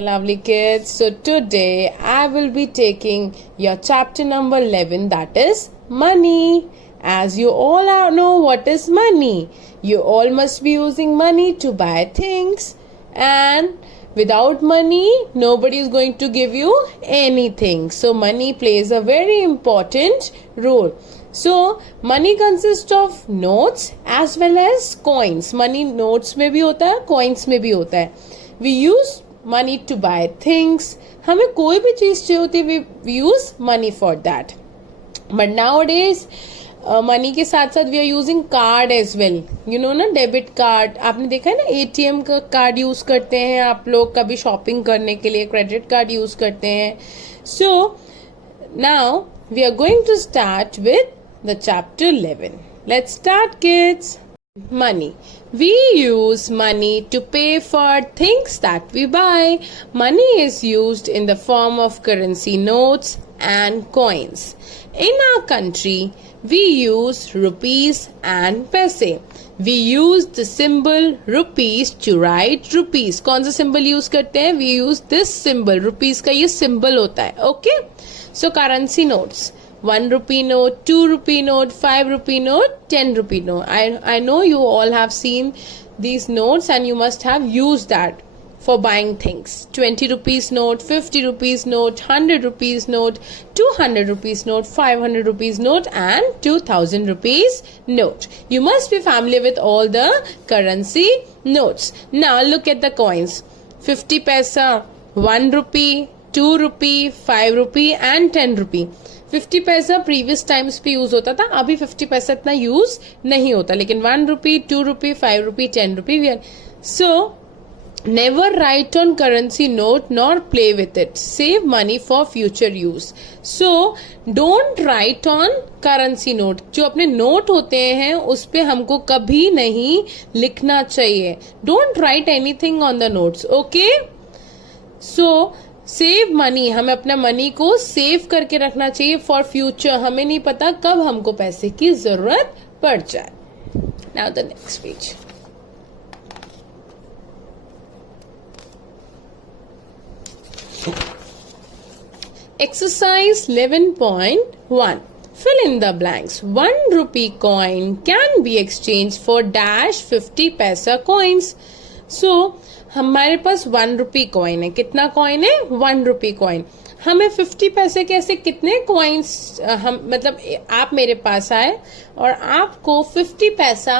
Lovely kids, so today I will be taking your chapter number 11, that is money. As you all know what is money, you all must be using money to buy things, and without money nobody is going to give you anything. So money plays a very important role. So money consists of notes as well as coins. Money notes में भी होता है, coins में भी होता है. We use money to buy things. हमें कोई भी चीज चाहिए होती है, we use money for that. But nowadays money के साथ साथ we are using card as well. You know ना, डेबिट कार्ड आपने देखा है ना, एटीएम का कार्ड यूज करते हैं आप लोग कभी शॉपिंग करने के लिए, क्रेडिट कार्ड यूज करते हैं. So now we are going to start with the chapter 11. Let's start kids. Money. We use money to pay for things that we buy. Money is used in the form of currency notes and coins. In our country, we use rupees and paise. We use the symbol rupees to write rupees. कौन सा symbol use करते हैं? We use this symbol. Rupees का ये symbol होता है. Okay? So currency notes. 1 rupee note, 2 rupee note, 5 rupee note, 10 rupee note. I know you all have seen these notes and you must have used that for buying things. 20 rupees note, 50 rupees note, 100 rupees note, 200 rupees note, 500 rupees note and 2000 rupees note. You must be familiar with all the currency notes. Now look at the coins. 50 paisa, 1 rupee, 2 rupee, 5 rupee and 10 rupee. 50 पैसा previous times पे use होता था, अभी 50 पैसा इतना use नहीं होता, लेकिन 1 rupee, 2 rupee, 5 rupee, 10 rupee we are. So never write on currency note nor play with it. Save money for future use. So don't write on currency note. जो अपने नोट होते हैं उस पे हमको कभी नहीं लिखना चाहिए. Don't write anything on the notes. Okay. So save money, हमें अपना मनी को सेव करके रखना चाहिए फॉर फ्यूचर. हमें नहीं पता कब हमको पैसे की जरूरत पड़ जाए. Now the next page. Exercise 11.1. Fill in the blanks. 1 rupee coin can be exchanged for dash 50 paisa coins. So हमारे पास 1 रुपी कॉइन है. कितना कॉइन है? 1 रुपी कॉइन. हमें 50 पैसे के ऐसे कितने कॉइन्स, हम मतलब आप मेरे पास आए और आपको 50 पैसा,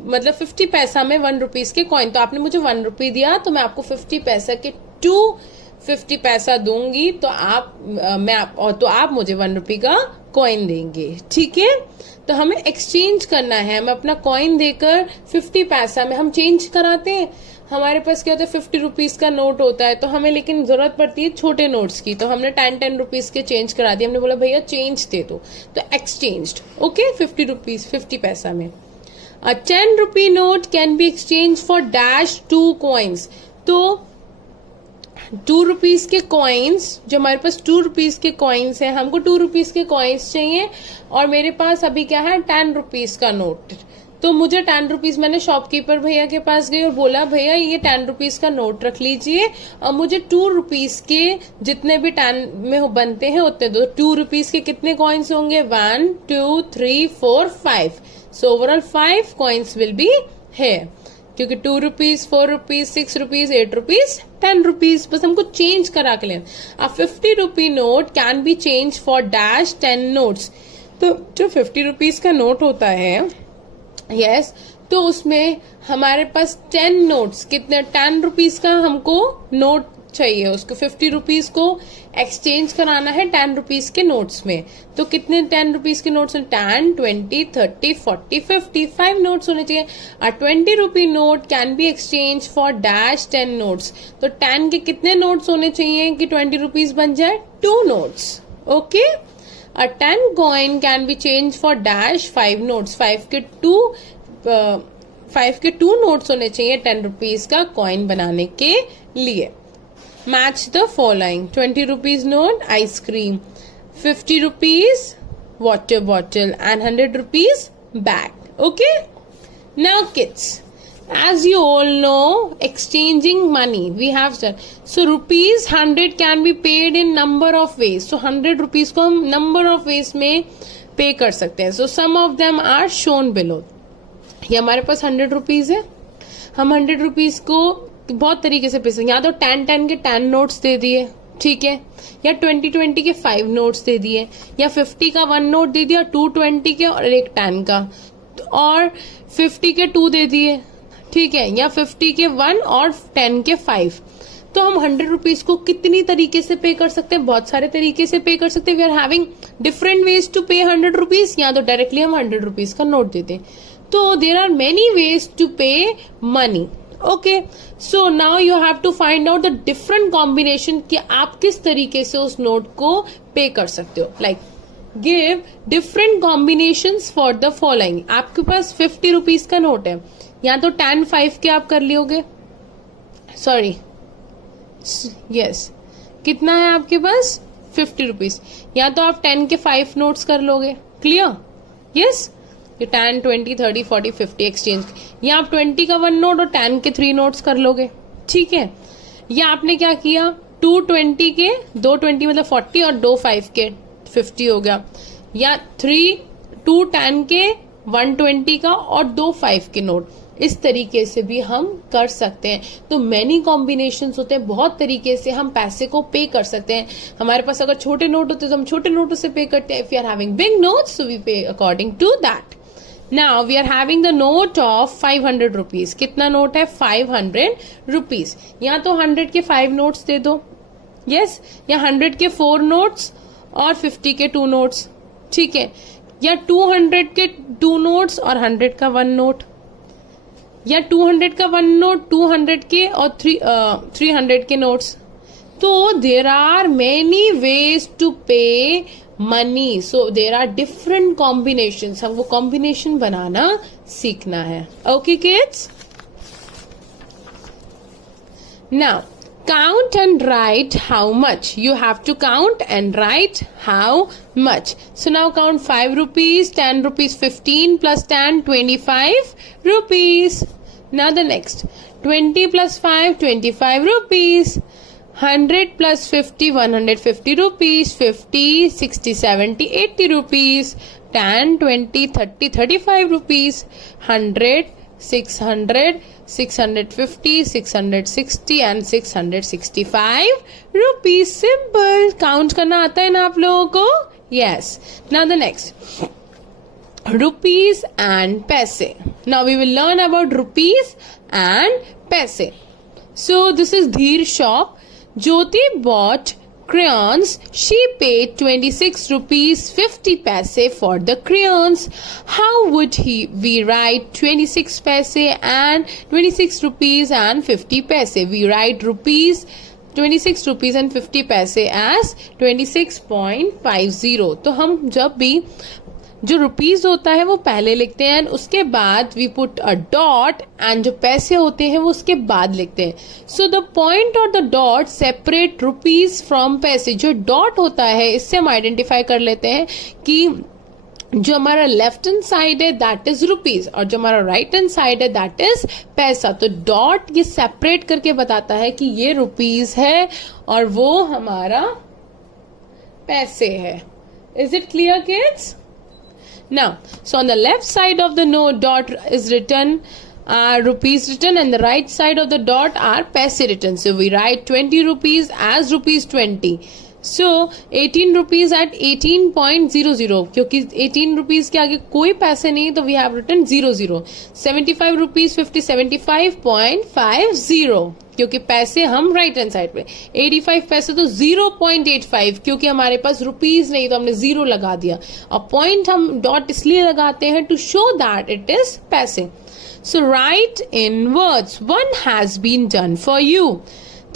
मतलब 50 पैसा में 1 रुपीज के कॉइन, तो आपने मुझे 1 रुपी दिया तो मैं आपको 50 पैसा के 250 पैसा दूंगी, तो आप मुझे 1 रुपी का कॉइन देंगे. ठीक है. तो हमें एक्सचेंज करना है. हमें अपना कॉइन देकर 50 पैसा में हम चेंज कराते हैं. हमारे पास क्या होता है, 50 रुपीज का नोट होता है, तो हमें लेकिन जरूरत पड़ती है छोटे नोट्स की, तो हमने 10 रुपीज के चेंज करा दिए. हमने बोला भैया चेंज दे दो, तो एक्सचेंज्ड. ओके. 50 रुपीज 50 पैसा में. 10 rupee note can be exchange for dash 2 coins. तो 2 रुपीज के कॉइन्स, जो हमारे पास 2 रुपीज के कॉइन्स है, हमको 2 रुपीज के कॉइन्स चाहिए और मेरे पास अभी क्या है, 10 रुपीज का नोट. तो मुझे 10 रुपीज, मैंने शॉपकीपर भैया के पास गई और बोला भैया ये 10 रुपीज का नोट रख लीजिए और मुझे 2 रुपीज के जितने भी 10 में बनते हैं उतने दो. 2 रुपीज के कितने कॉइन्स होंगे? 1 2 3 4 5. So overall 5 coins will be here, क्योंकि 2 rupees, 4 rupees, 6 rupees, 8 rupees, 10 rupees. बस हमको चेंज करा के लेना. अ 50 rupee note can be change for dash 10 notes. तो जो 50 रुपीज का नोट होता है, यस, तो उसमें हमारे पास 10 नोट्स, कितने 10 रुपीज का हमको नोट चाहिए. उसको 50 रुपीज को एक्सचेंज कराना है 10 रुपीज के नोट्स में. तो कितने 10 रुपीज के नोट्स हैं? 10, 20, 30, 40, 50, 5 नोट्स होने चाहिए. 20 rupee note can be exchange for dash 10 notes. तो 10 के कितने नोट्स होने चाहिए कि 20 रुपीज बन जाए? 2 notes. Okay. A 10 coin can be changed for dash 5 notes. 5 के 2 नोट्स होने चाहिए 10 रुपीज का कॉइन बनाने के लिए. Match the following. 20 rupees note ice cream, 50 rupees water bottle and 100 rupees bag. Okay. Now kids, as you all know, exchanging money we have done. So rupees 100 can be paid in number of ways. So 100 rupees को हम number of ways में पे कर सकते हैं. So some of them are shown below. ये हमारे पास 100 rupees है. हम 100 रुपीज को बहुत तरीके से पे सकते हैं. या तो 10 के 10 नोट्स दे दिए, ठीक है, या 20 के 5 नोट्स दे दिए, या 50 का 1 नोट दे दिया, 220 के और एक 10 का, और 50 के 2 दे दिए, ठीक है, या 50 के 1 और 10 के 5. तो हम 100 रुपीज को कितनी तरीके से पे कर सकते हैं? बहुत सारे तरीके से पे कर सकते हैं. We are having different ways to pay 100 rupees. या तो डायरेक्टली हम 100 रुपीज का नोट देते हैं. तो there are many ways to pay money. Okay, so now you have to find out the different combination कि आप किस तरीके से उस नोट को पे कर सकते हो. Like give different combinations for the following. आपके पास 50 रुपीज का नोट है, या तो 10 5 के आप कर लियोगे, सॉरी यस, कितना है आपके पास 50 रुपीज, या तो आप 10 के 5 नोट्स कर लोगे. क्लियर? यस, ये 10 20 30 40 50 एक्सचेंज, या आप 20 का 1 नोट और 10 के 3 नोट्स कर लोगे, ठीक है. या आपने क्या किया, 220 के 220 मतलब 40 और 2 5 के 50 हो गया, या 2 10 के 120 का और 2 5 के नोट. इस तरीके से भी हम कर सकते हैं. तो मैनी कॉम्बिनेशंस होते हैं, बहुत तरीके से हम पैसे को पे कर सकते हैं. हमारे पास अगर छोटे नोट होते हैं तो हम छोटे नोटों से पे करते हैं. If you are having big notes so we pay according to that. Now we are having the note of 500 rupees. कितना नोट है? 500 रुपीज. या तो 100 के 5 नोट्स दे दो, यस, या 100 के 4 नोट्स और 50 के 2 नोट्स, ठीक है, या 200 के 2 नोट्स और 100 का 1 नोट, या 200 का 1 नोट, 200 के और 300 के नोट्स. तो there are many ways to pay money. So there are different combination. हम वो कॉम्बिनेशन बनाना सीखना है. Okay kids, now count and write how much. You have to count and write how much. So now count 5 rupees, 10 rupees, 15 plus 10, 25 rupees. Now the next, 20 plus 5, 25 rupees. 100 plus 50, 150 rupees. 50, 60, 70, 80 rupees. 10, 20, 30, 35 rupees. 100, 600, 650, 660 and 665 rupees. Simple. Count करना आता है ना आप लोगों को? Yes. Now the next, rupees and paise. Now we will learn about rupees and paise. So this is Dheer shop. Jyoti bought crayons. She paid 26 rupees 50 paise for the crayons. How would we write 26 paise and 26 rupees and 50 paise? We write 26 rupees and 50 paise as 26.50. तो हम जब भी जो rupees होता है वो पहले लिखते हैं, उसके बाद we put a dot, and जो पैसे होते हैं वो उसके बाद लिखते हैं. सो द पॉइंट और the dot separate rupees from paise. जो डॉट होता है इससे हम आइडेंटिफाई कर लेते हैं कि जो हमारा लेफ्ट हैंड साइड है दैट इज रुपीज, और जो हमारा राइट हैंड साइड है दैट इज पैसा. तो डॉट ये सेपरेट करके बताता है कि ये रुपीज है और वो हमारा पैसे है. Is it clear kids? Now, so on the left side of the note dot is written, rupees written, and the right side of the dot are paise written. So we write 20 rupees as rupees 20. So 18 rupees at 18.00. क्योंकि 18 rupees के आगे कोई पैसे नहीं तो we have written 00. 75 rupees 50 75.50. क्योंकि पैसे हम राइट हैंड साइड पे. 85 पैसे तो 0.85 क्योंकि हमारे पास रुपीज नहीं तो हमने 0 लगा दिया. और पॉइंट हम डॉट इसलिए लगाते हैं to show that it is paise. So write in words, one has been done for you.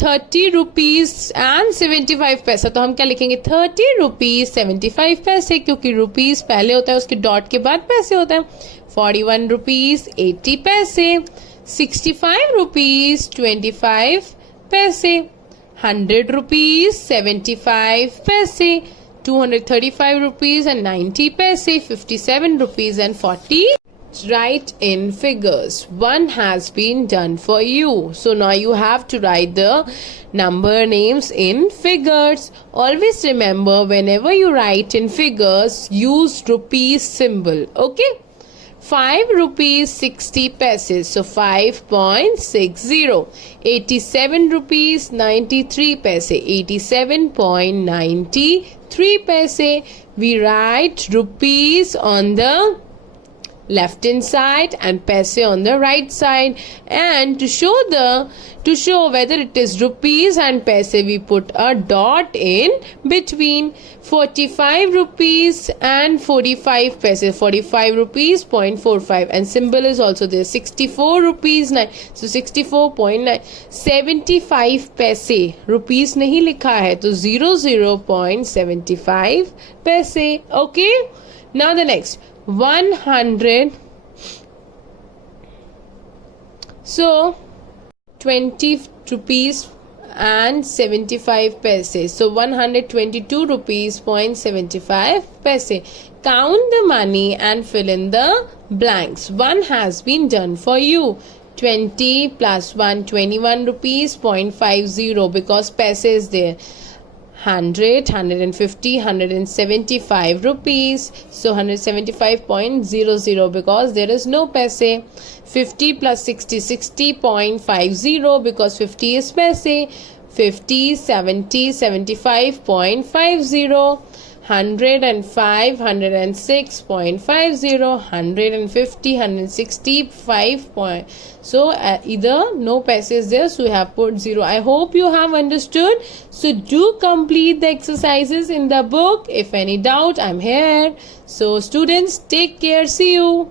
30 rupees and 75 paisa. तो हम क्या लिखेंगे? 30 रुपीज 75 पैसे, क्योंकि रुपीज पहले होता है उसके डॉट के बाद पैसे होता है. 41 रुपीज 80 पैसे. 65 रुपीज 25 पैसे. 100 रुपीज 75 पैसे. 235 रुपीज एंड 90 पैसे. 57 rupees and 40 write in figures. One has been done for you. So now you have to write the number names in figures. Always remember, whenever you write in figures, use rupees symbol. Okay? 5 rupees 60 paise, so 5.60. 87 rupees 93 paise, 87.93 paise. We write rupees on the left hand side and paise on the right side, and to show whether it is rupees and paise, we put a dot in between. 45 rupees and 45 paise, 45 rupees 0.45, and symbol is also there. 64 rupees 9, so 64.9. 75 paise, rupees नहीं लिखा है तो 00.75 paise. Okay, now the next 100. So 20 rupees and 75 paise, so 122 rupees 0.75 paise. Count the money and fill in the blanks. One has been done for you. 20 plus 1, 21 rupees 0.50, because paise is there. 100, 150, 175 rupees, so 175.00, because there is no paise. 50 plus 60, 60.50, because 50 is paise. 50, 70, 75.50. 105, 106.50, 150, 165. So either no paise is there, so we have put 0. I hope you have understood. So do complete the exercises in the book. If any doubt, I'm here. So students, take care. See you.